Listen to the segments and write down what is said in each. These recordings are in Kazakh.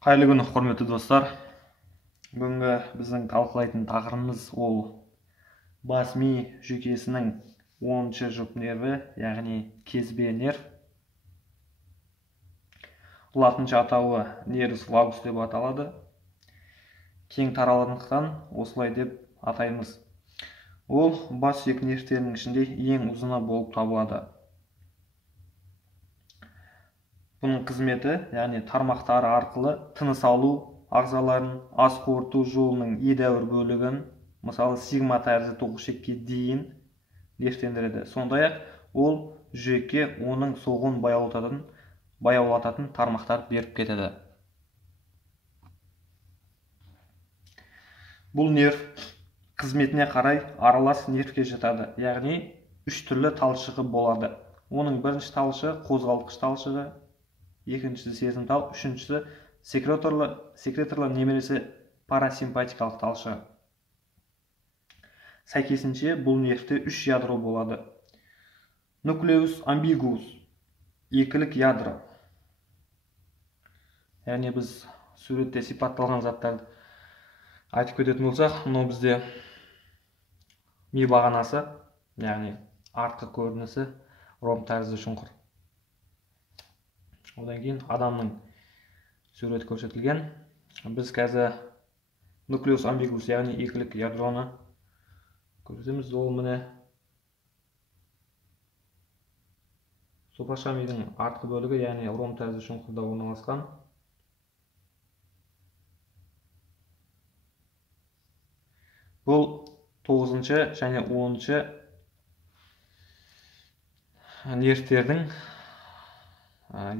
Қайырлы күн, құрметті достар. Бүгінгі біздің талқылайтын тақырыбымыз ол бас ми жүйкесінің 10-шы жұп нерві, яғни кезбе нерв. Латынша атауы нервус вагус деп аталады. Кең таралғандықтан осылай деп атаймыз. Ол бас сүйек нервтерінің ішінде ең ұзыны болып табылады. Бұның қызметі, яғни тармақтары арқылы тыныс алу ағзаларын, ас қорыту жолының едәуір бөлігін, мысалы сигма тәрізді тоғышекке дейін нервтендіреді. Сондай-ақ ол жүрекке оның соғуын баяулататын тармақтар беріп кетеді. Бұл нерв қызметіне қарай аралас нервке жатады, яғни 3 түрлі талшығы болады. Оның бірінші талшығы қозғалтқыш талшығы, екіншісі сезімтал, үшіншісі секреторлы немесе парасимпатикалық талшығы. Сәйкесінше бұл нервте 3 ядро болады. Нуклеус амбигус, екілік ядро. Яғни біз суретте сипатталған заттарды айтып кететін болсақ, мынау бізде ми бағанасы, яғни артқы көрінісі ромб тәрізді шұңқыр. Одан кейін адамның суреті көрсетілген. Біз қазір нуклеус амбигус, яғни екілік ядроны көрсетеміз. Ол міне сопақша мидың артқы бөлігі, яғни ромб тәрізді шұңқырда орналасқан. Бұл 9-шы және 10-шы нервтердің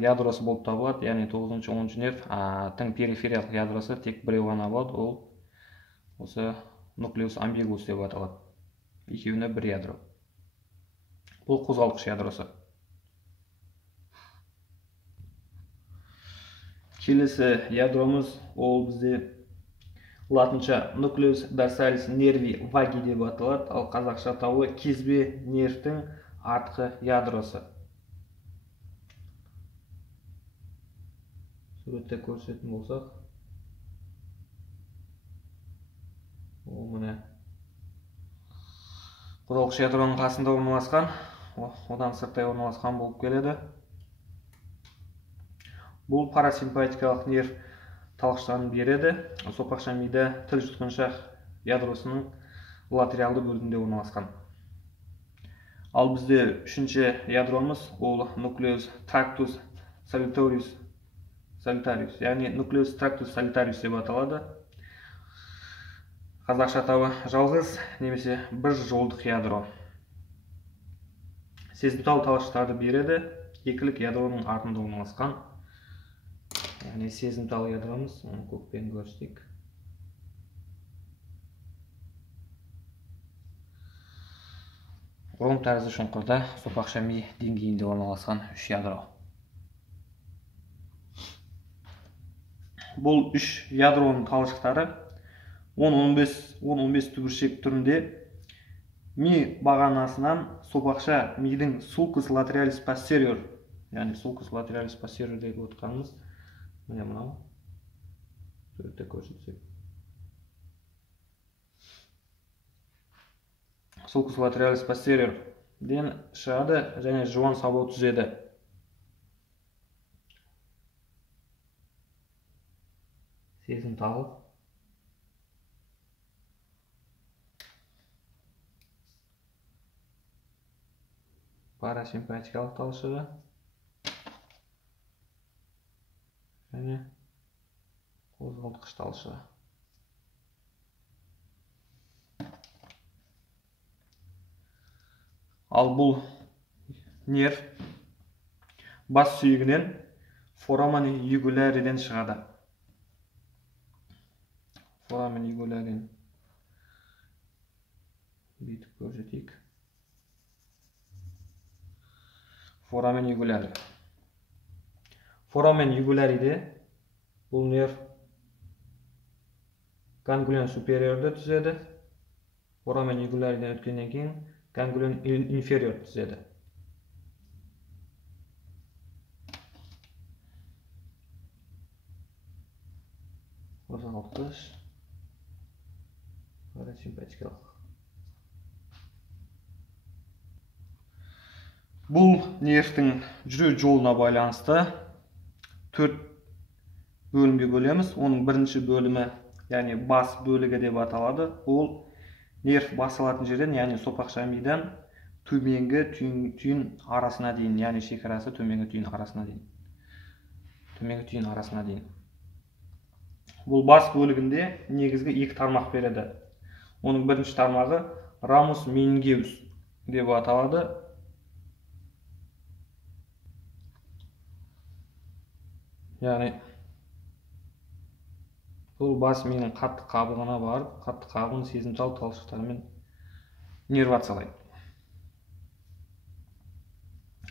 ядросы болып табылады. Яғни 9-шы 10-шы нерв тың перифериялық ядросы тек біреу ғана болады. Ол осы нуклеус амбигус деп аталады. Екеуіне бір ядро. Бұл қозғалтқыш ядросы. Келесі ядромыз ол бізде латынша нуклеус дорсалис нерви ваги деп аталады, ал қазақша атауы кезбе нервтің артқы ядросы. Суретте көрсететін болсақ, ол міне қозғалтқыш ядроның қасында орналасқан, одан сырттай орналасқан болып келеді. Бұл парасимпатикалық нерв талшықтарын береді. Сопақша мида тіл жұтқыншақ ядросының латералды бөлігінде орналасқан. Ал бізде 3-ші ядромыз ол нуклеус трактус солитариус, яғни нуклеус трактус солитариус деп аталады. Қазақша атауы жалғыз немесе бір жолдық ядро. Сезімтал талшықтарды береді. Екілік ядроның артында орналасқан. Яғни сезімтал ядромыз, оны көкпен көрсетейік. Ромб тәрізді шұңқырда сопақша ми деңгейінде орналасқан 3 ядро. Бұл 3 ядроның талшықтары 10-15 түбіршек түрінде ми бағанасынан сопақша мидың sulcus lateralis posterior, яғни sulcus lateralis posterior деп отқанымыз міне мынау суретте көрсетсек. Sulcus lateralis posterior ден шығады және жуан сабау түзеді. Сезімтал. Парасимпатикалық талшығы және қозғалтқыш талшығы. Ал бұл нерв бас сүйегінен форамен югуляриден шығады. Форамен югулярин бүйтіп көрсетейік. Форамен югуляри. Форамен югуляриде бұл нерв ганглион супериорды түзеді. Форамен югуляриден өткеннен кейін ганглион инфериор түзеді. қозғалтқыш, парасимпатикалық. Бұл нервтің жүру жолына байланысты 4 бөлімге бөлеміз. Оның бірінші бөлімі, яғни бас бөлігі деп аталады. Ол нерв басылатын жерден, яғни сопақша мидан төменгі түйін арасына дейін, яғни шекарасы төменгі түйін арасына дейін. Бұл бас бөлігінде негізгі 2 тармақ береді. Оның бірінші тармағы рамус менингеус деп аталады. Яғни бұл бас миының қатты қабығына барып, қатты қабығын сезімтал талшықтармен нервациялайды.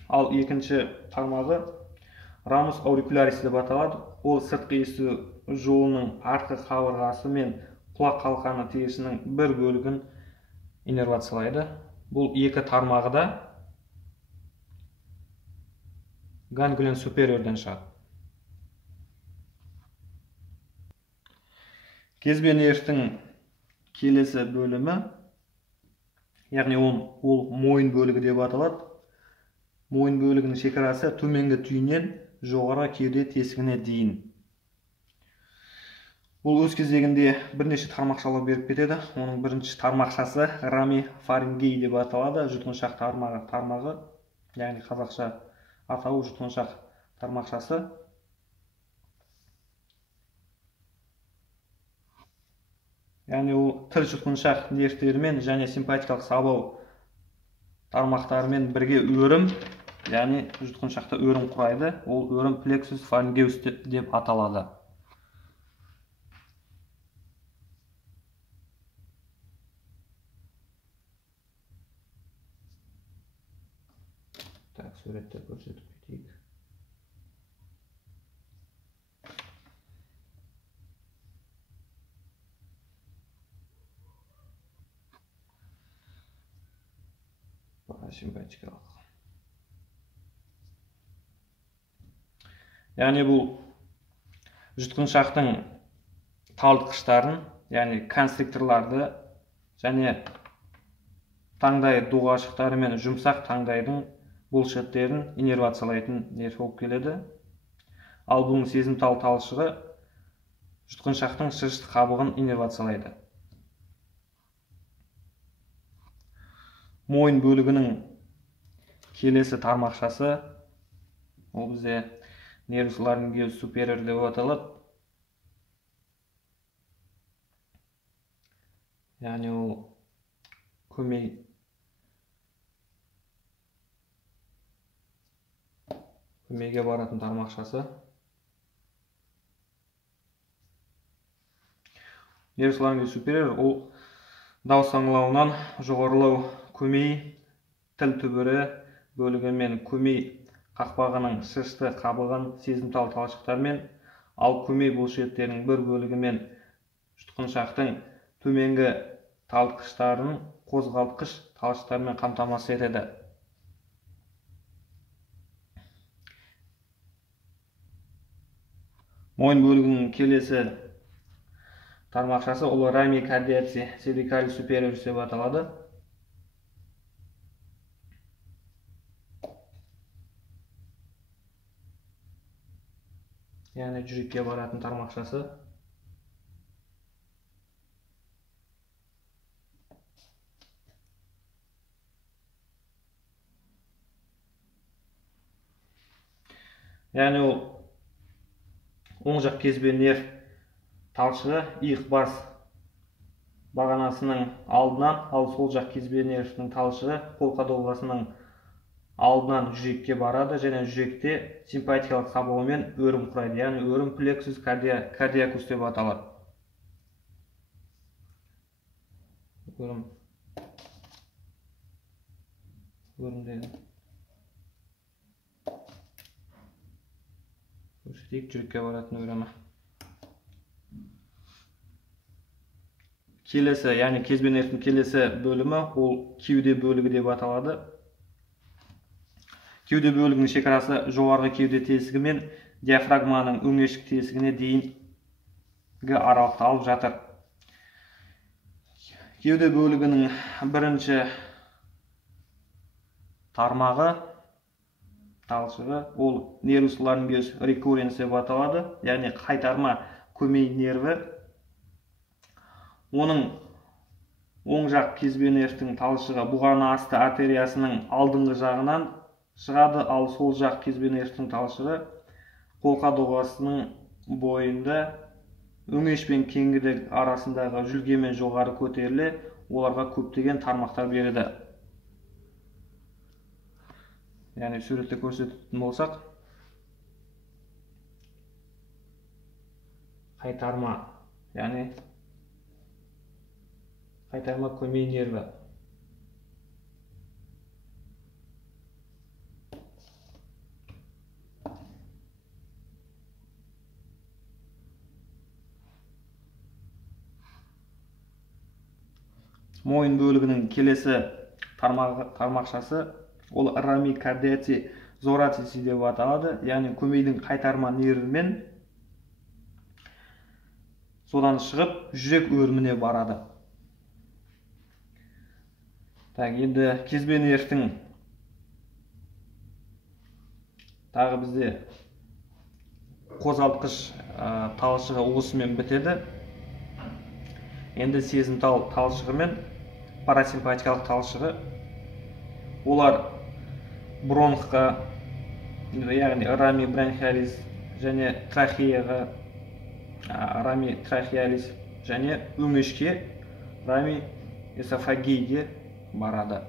Ал екінші тармағы рамус аурикулярис деп аталады. Ол сыртқы есту жолының артқы қабырғасы мен құлақ қалқаны терісінің бір бөлігін иннервациялайды. Бұл 2 тармағы да ганглион супериордан шығады. Кезбе нервтің келесі бөлімі, яғни ол мойын бөлігі деп аталады. Мойын бөлігінің шекарасы төменгі түйіннен жоғары кеуде тесігіне дейін. Бұл өз кезегінде бірнеше тармақшалар беріп кетеді. Оның бірінші тармақшасы рамифарингей деп аталады. Жұтқыншақ тармағы, яғни қазақша атауы жұтқыншақ тармақшасы. Яғни ол тіл жұтқыншақ нервтерімен және симпатикалық сабау тармақтарымен бірге өрім, яғни жұтқыншақта өрім құрайды. Ол өрім плексус фарингеус деп аталады. Так, суретті көрсетіп кетейік. Парасимпатикалық. Яғни бұл жұтқыншақтың талдықыштарын, яғни констрикторларды және таңдай доғашықтары мен жұмсақ таңдайдың бұлшеттерін иннервациялайтын нерв болып келеді. Ал бұның сезімтал талшығы жұтқыншақтың шырышты қабығын иннервациялайды. Мойын бөлігінің келесі тармақшасы, ол бізде нервус ларингеус супериор деп аталады. Яғни ол көмейге баратын тармақшасы. Нервус ларингеус супериор ол дауыс саңылауынан жоғарылау көмей, тіл түбірі бөлігі мен көмей қақпағының шырышты қабығын сезімтал талшықтармен, ал көмей бұлшеттерінің бір бөлігі мен жұтқыншақтың төменгі талқыштарын қозғалтқыш талшықтармен қамтамасыз етеді. Мойын бөлігінің келесі тармақшасы ол рамикардиаци cervicalis superioris деп аталады. Яғни жүрекке баратын тармақшасы. Яғни ол оң жақ кезбе нерв талшығы иық бас бағанасының алдынан, ал сол жақ кезбе нервтің талшығы қолқа доғасының алдынан жүрекке барады және жүректе симпатикалық сабаумен өрім құрайды. Яғни өрім плексус кардиакус деп аталады. Өрімдегі көрсетейік жүрекке баратын өрімі. Келесі, яғни кезбе нервтің келесі бөлімі ол кеуде бөлігі деп аталады. Кеуде бөлігінің шекарасы жоғарғы кеуде тесігі мен диафрагманың өңешік тесігіне дейін аралықты алып жатыр. Кеуде бөлігінің бірінші тармағы талшығы ол нервус ламбиус рекурренс деп аталады, яғни қайтарма көмей нерві. Оның оң жақ кезбе нервтің талшығы бұған асты артериясының алдыңғы жағынан шығады, ал сол жақ кезбе нервтің талшығы қолқа доғасының бойында өңеш пен кеңгірдек арасындағы жүлгемен жоғары көтеріле, оларға көптеген тармақтар береді. Яғни суретте көрсететін болсақ, қайтарма, яғни қайтарма көмей нерві. Мойын бөлігінің келесі тармақшасы ол рамикардиаци зоратиси деп аталады, яғни көмейдің қайтарма нервімен содан шығып жүрек өріміне барады. Енді кезбе нервтің тағы бізде қозғалтқыш талшығы осымен бітеді. Енді сезімтал талшығы мен парасимпатикалық талшығы, олар бронхқа, яғни рами бронхиалис және трахеяға рами трахеалис және өңешке рами эсофагейге барады.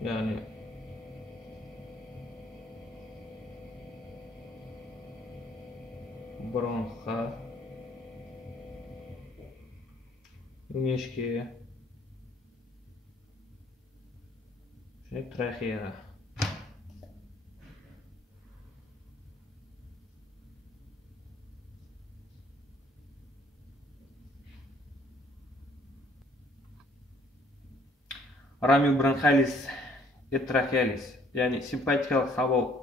Яғни бронхқа, өңешке және трахеяға. Рамиобронхиалис этрахеалис, яғни симпатикалық сабау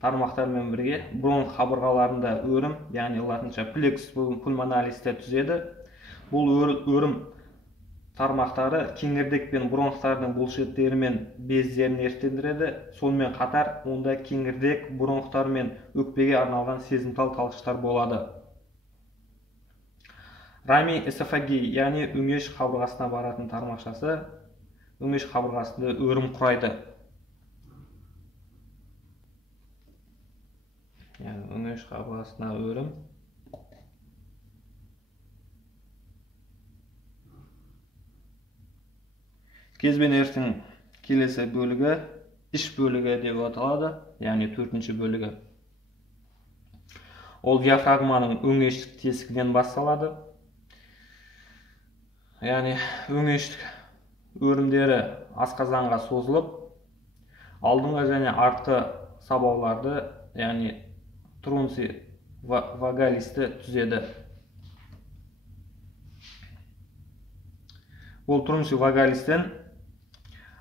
тармақтармен бірге бронх қабырғаларында өрім, яғни латынша плексус пульмоналисті түзеді. Бұл өрім тармақтары кеңірдек пен бронхтардың бұлшеттері мен бездерін ерітіндіреді. Сонымен қатар онда кеңірдек, бронхтар мен өкпеге арналған сезімтал талшықтар болады. Рами эсофагей, яғни өңеш қабырғасына баратын тармақшасы өңеш қабырғасында өрім құрайды. Яғни өңеш қабырғасына өрім. Кезбе нервтің келесі бөлігі іш бөлігі деп аталады, яғни төртінші бөлігі. Ол диафрагманың өңештік тесігінен басталады. Яғни өңештік өрімдері асқазанға созылып, алдыңғы және артқы сабауларды, яғни трунций вагалисті түзеді. Бұл трунций вагалистен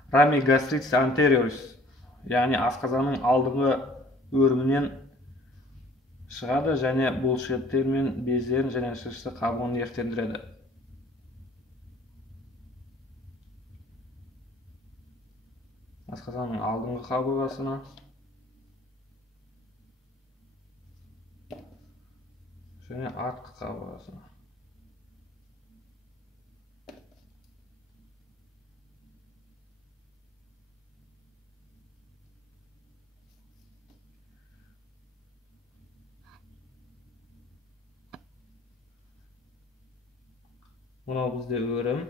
рами гастритис антериорис, яғни асқазанның алдыңғы өрімінен шығады және бұлшеттер мен бездерін және шырышты қабығын ерітіндіреді. Асқазанның алдыңғы қабырғасына және артқы қабырғасына. Мынау бізде өрім.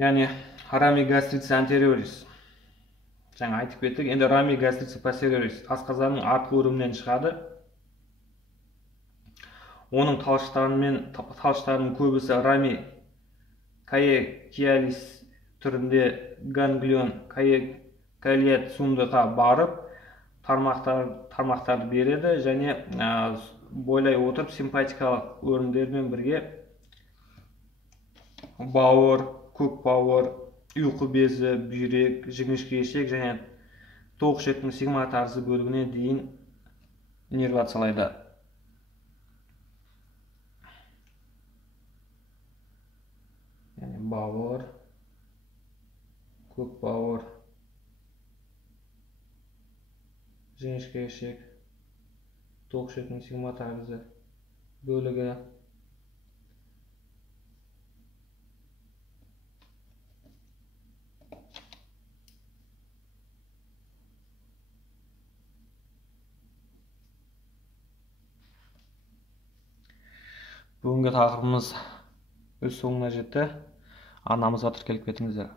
Яғни рами гастритис антериорис. Жаңа айтып кеттік. Енді рами гастритис постериорис асқазанның артқы өрімінен шығады. Оның талшықтарының көбісі рами каекиалис түрінде ганглион, кәлиет сундыққа барып тармақтарды береді және бойлай отырып симпатикалық өрімдермен бірге бауыр, көк бауыр, ұйқы безі, бүйрек, жіңішке ішек және тоқ ішектің сигма тәрізді бөлігіне дейін иннервациялайды. Бауыр, көк бауыр, жіңішке ішек, тоқ ішектің сигма тәрізді бөлігі. Бүгінгі тақырыбымыз өз соңына жетті. Арнамызға тіркеліп кетіңіздер.